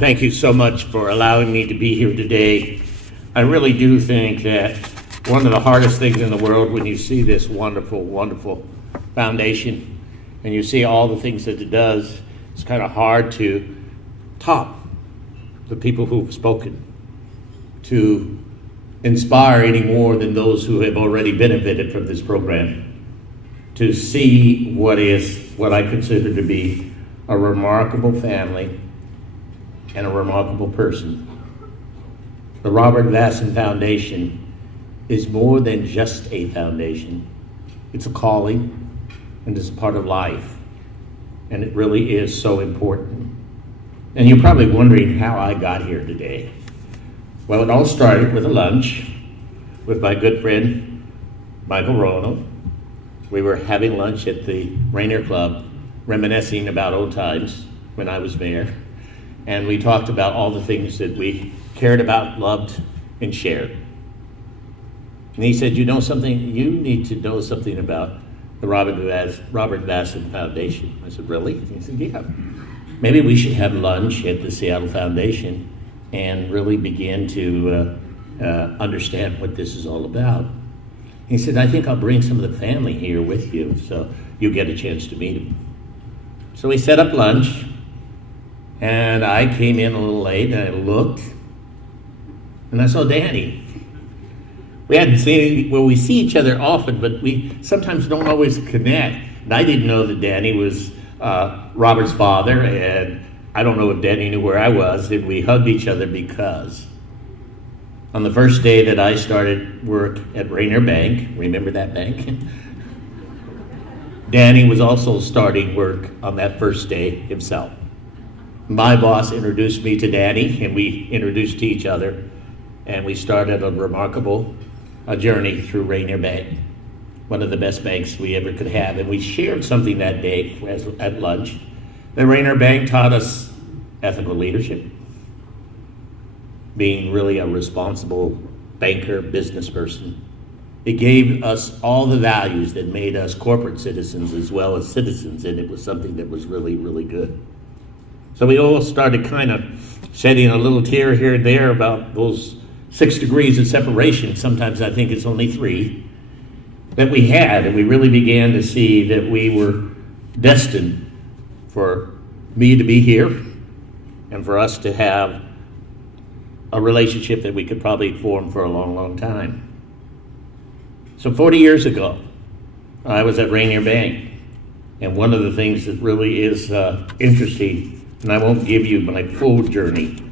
Thank you so much for allowing me to be here today. I really do think that one of the hardest things in the world when you see this wonderful, wonderful foundation and you see all the things that it does, it's kind of hard to top the people who've spoken, to inspire any more than those who have already benefited from this program, to see what I consider to be a remarkable family and a remarkable person. The Robert Vasson Foundation is more than just a foundation. It's a calling and it's a part of life. And it really is so important. And you're probably wondering how I got here today. Well, it all started with a lunch with my good friend, Michael Ronald. We were having lunch at the Rainier Club, reminiscing about old times when I was mayor. And we talked about all the things that we cared about, loved, and shared. And he said, you know something? You need to know something about the Robert Vasson Foundation. I said, really? He said, yeah. Maybe we should have lunch at the Seattle Foundation and really begin to understand what this is all about. He said, I think I'll bring some of the family here with you so you'll get a chance to meet him. So we set up lunch, and I came in a little late, and I looked, and I saw Danny. We see each other often, but we sometimes don't always connect. And I didn't know that Danny was Robert's father, and I don't know if Danny knew where I was, and we hugged each other because on the first day that I started work at Rainier Bank, remember that bank? Danny was also starting work on that first day himself. My boss introduced me to Danny, and we introduced to each other, and we started a remarkable journey through Rainier Bank, one of the best banks we ever could have. And we shared something that day at lunch. The Rainier Bank taught us ethical leadership, being really a responsible banker, business person. It gave us all the values that made us corporate citizens as well as citizens, and it was something that was really, really good. So we all started kind of shedding a little tear here and there about those 6 degrees of separation. Sometimes I think it's only 3 that we had, and we really began to see that we were destined for me to be here and for us to have a relationship that we could probably form for a long, long time. So 40 years ago, I was at Rainier Bank, and one of the things that really is interesting, and I won't give you my full journey,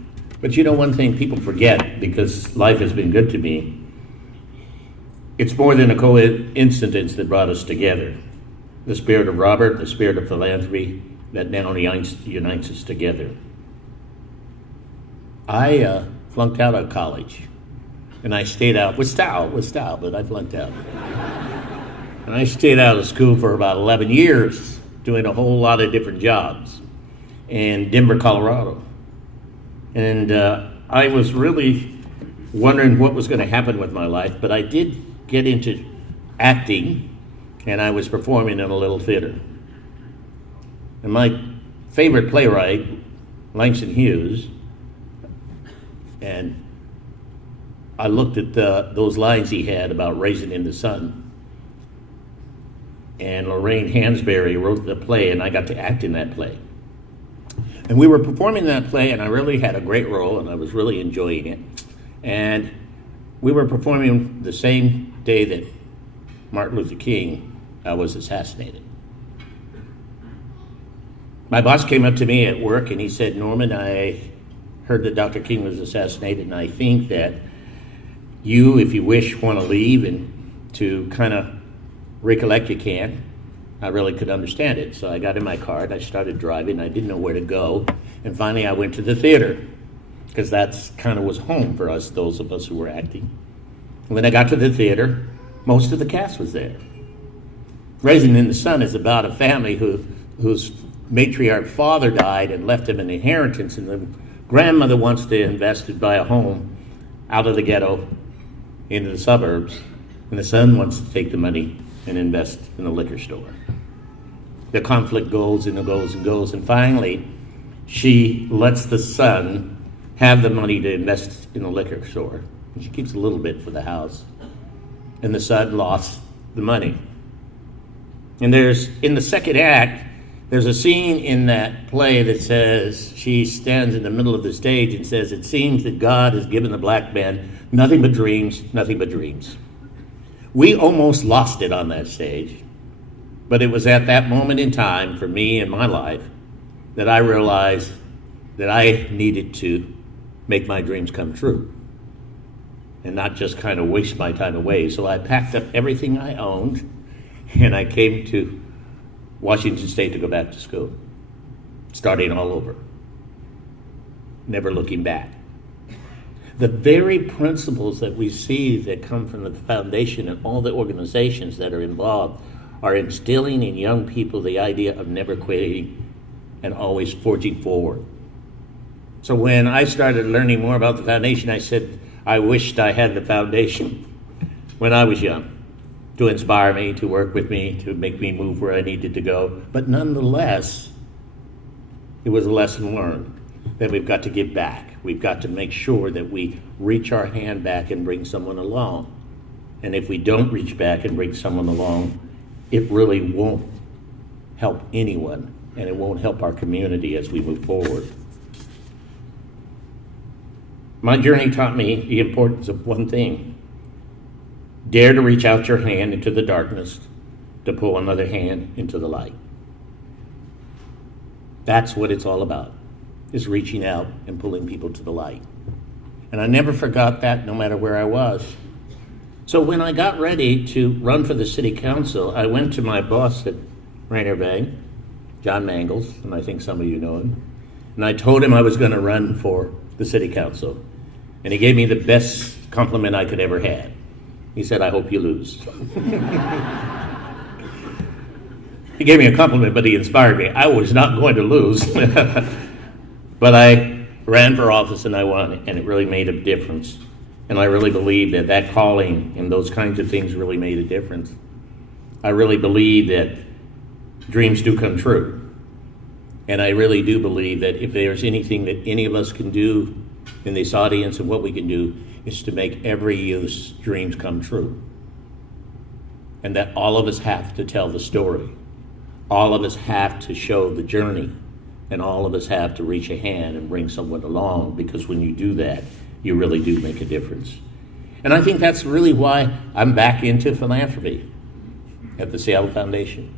but you know one thing people forget because life has been good to me. It's more than a coincidence that brought us together. The spirit of Robert, the spirit of philanthropy that now unites us together. I flunked out of college, and I stayed out, with style, but I flunked out. And I stayed out of school for about 11 years, doing a whole lot of different jobs in Denver, Colorado. And I was really wondering what was going to happen with my life, but I did get into acting, and I was performing in a little theater. And my favorite playwright, Langston Hughes, and I looked at those lines he had about raising in the sun. And Lorraine Hansberry wrote the play, and I got to act in that play. And we were performing that play, and I really had a great role, and I was really enjoying it. And we were performing the same day that Martin Luther King was assassinated. My boss came up to me at work, and he said, Norman, I heard that Dr. King was assassinated, and I think that you, if you wish, want to leave and to kind of recollect, you can. I really could understand it. So I got in my car and I started driving. I didn't know where to go. And finally I went to the theater because that's kind of was home for us, those of us who were acting. And when I got to the theater, most of the cast was there. Raising in the Sun is about a family whose matriarch father died and left him an inheritance, and the grandmother wants to invest to buy a home out of the ghetto into the suburbs, and the son wants to take the money and invest in a liquor store. The conflict goes and goes and goes, and finally she lets the son have the money to invest in a liquor store. And she keeps a little bit for the house. And the son lost the money. And in the second act, there's a scene in that play that says, she stands in the middle of the stage and says, "It seems that God has given the black man nothing but dreams, nothing but dreams." We almost lost it on that stage. But it was at that moment in time for me in my life that I realized that I needed to make my dreams come true and not just kind of waste my time away. So I packed up everything I owned and I came to Washington State to go back to school, starting all over, never looking back. The very principles that we see that come from the foundation and all the organizations that are involved are instilling in young people the idea of never quitting and always forging forward. So when I started learning more about the foundation, I said, I wished I had the foundation when I was young to inspire me, to work with me, to make me move where I needed to go. But nonetheless, it was a lesson learned that we've got to give back. We've got to make sure that we reach our hand back and bring someone along. And if we don't reach back and bring someone along, it really won't help anyone, and it won't help our community as we move forward. My journey taught me the importance of one thing. Dare to reach out your hand into the darkness to pull another hand into the light. That's what it's all about, is reaching out and pulling people to the light. And I never forgot that, no matter where I was. So when I got ready to run for the city council, I went to my boss at Rainier Bay, John Mangles, and I think some of you know him, and I told him I was going to run for the city council. And he gave me the best compliment I could ever have. He said, "I hope you lose." He gave me a compliment, but he inspired me. I was not going to lose. But I ran for office and I won, and it really made a difference. And I really believe that that calling and those kinds of things really made a difference. I really believe that dreams do come true. And I really do believe that if there's anything that any of us can do in this audience, and what we can do is to make every youth's dreams come true. And that all of us have to tell the story. All of us have to show the journey. And all of us have to reach a hand and bring someone along, because when you do that, you really do make a difference. And I think that's really why I'm back into philanthropy at the Seattle Foundation.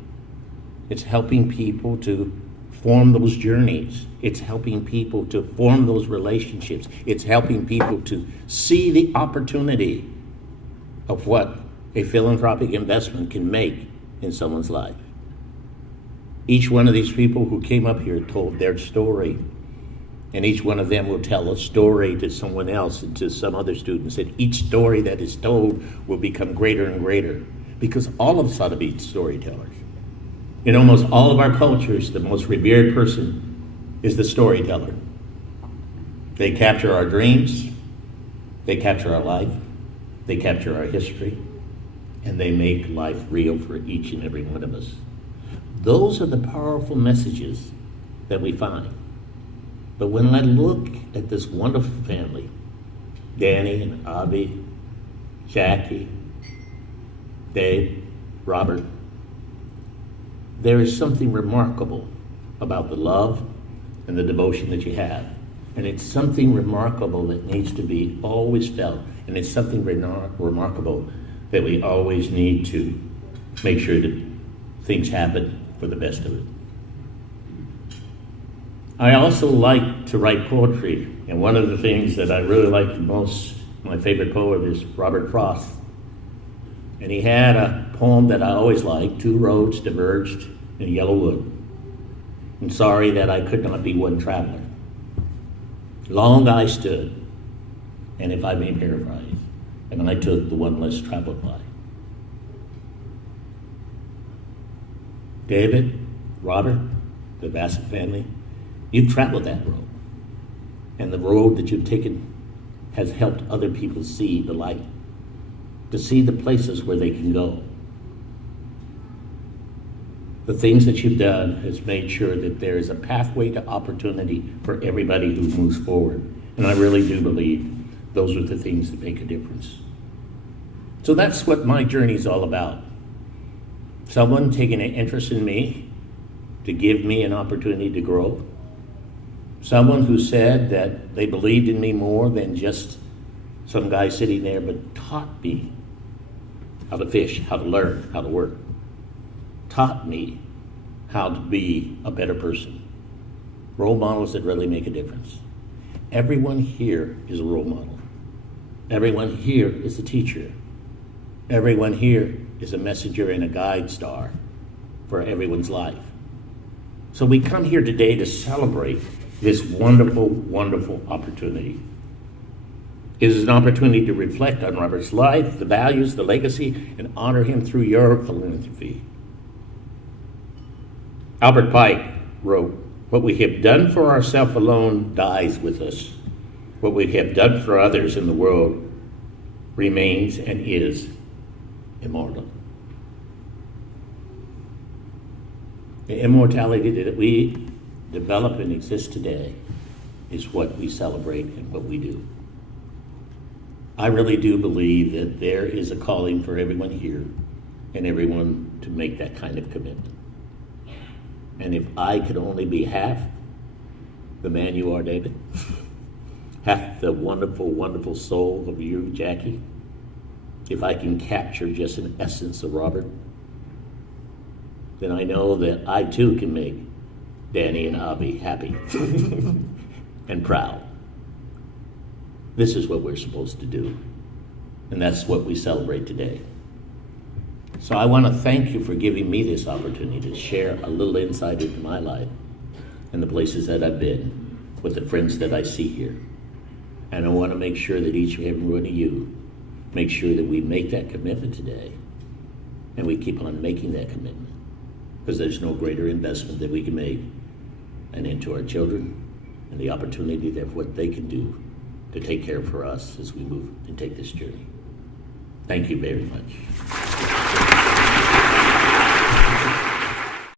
It's helping people to form those journeys. It's helping people to form those relationships. It's helping people to see the opportunity of what a philanthropic investment can make in someone's life. Each one of these people who came up here told their story, and each one of them will tell a story to someone else and to some other students, and each story that is told will become greater and greater, because all of us ought to be storytellers. In almost all of our cultures, the most revered person is the storyteller. They capture our dreams, they capture our life, they capture our history, and they make life real for each and every one of us. Those are the powerful messages that we find. But when I look at this wonderful family, Danny and Avi, Jackie, Dave, Robert, there is something remarkable about the love and the devotion that you have. And it's something remarkable that needs to be always felt. And it's something remarkable that we always need to make sure that things happen for the best of it. I also like to write poetry. And one of the things that I really like the most, my favorite poet is Robert Frost. And he had a poem that I always liked, "Two roads diverged in a yellow wood. I'm sorry that I could not be one traveler. Long I stood, and if I may paraphrase, and I took the one less traveled by." David, Robert, the Bassett family, you've traveled that road. And the road that you've taken has helped other people see the light, to see the places where they can go. The things that you've done has made sure that there is a pathway to opportunity for everybody who moves forward. And I really do believe those are the things that make a difference. So that's what my journey is all about. Someone taking an interest in me to give me an opportunity to grow. Someone who said that they believed in me more than just some guy sitting there, but taught me how to fish, how to learn, how to work. Taught me how to be a better person. Role models that really make a difference. Everyone here is a role model. Everyone here is a teacher. Everyone here is a messenger and a guide star for everyone's life. So we come here today to celebrate this wonderful, wonderful opportunity. It is an opportunity to reflect on Robert's life, the values, the legacy, and honor him through your philanthropy. Albert Pike wrote, "What we have done for ourselves alone dies with us. What we have done for others in the world remains and is immortal." The immortality that we develop and exist today is what we celebrate and what we do. I really do believe that there is a calling for everyone here and everyone to make that kind of commitment. And if I could only be half the man you are, David, half the wonderful, wonderful soul of you, Jackie, if I can capture just an essence of Robert, then I know that I too can make Danny and Abby happy and proud. This is what we're supposed to do, and that's what we celebrate today. So I want to thank you for giving me this opportunity to share a little insight into my life and the places that I've been with the friends that I see here. And I want to make sure that each and every one of you make sure that we make that commitment today and we keep on making that commitment, because there's no greater investment that we can make and into our children and the opportunity of what they can do to take care for us as we move and take this journey. Thank you very much.